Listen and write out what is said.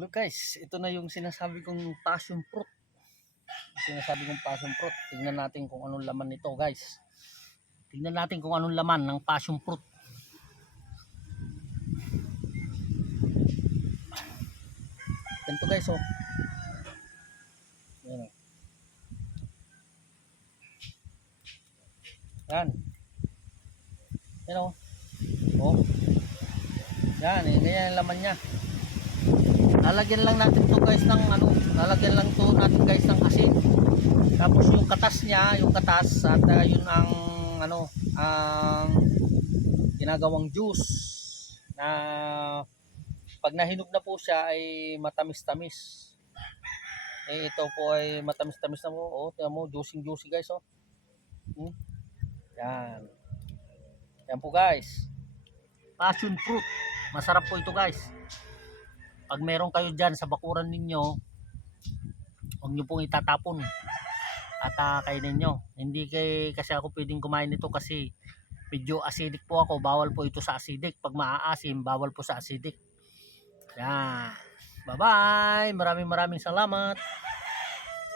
Look guys, ito na yung sinasabi kong passion fruit. Tingnan natin kung anong laman nito guys. Tingnan natin kung anong laman ng passion fruit. Ganito guys oh. Yan. Yan. Yan oh. Oh. Yan, ganyan ang laman niya. Lalagyan lang natin to guys ng lalagyan lang to natin guys ng asin. Tapos yung katas niya, at yun ang ang ginagawang juice na pag nahinog na po siya ay matamis-tamis. Ito po ay matamis-tamis na po. Oh, tingnan mo, juicy guys oh. Yan. Yan po guys. Passion fruit. Masarap po ito guys. Pag meron kayo dyan sa bakuran ninyo, huwag nyo pong itatapon at kainin nyo. Hindi kasi ako pwedeng kumain nito kasi medyo acidic po ako. Bawal po ito sa acidic. Pag maaasim, bawal po sa acidic. Yan. Bye bye. Maraming salamat.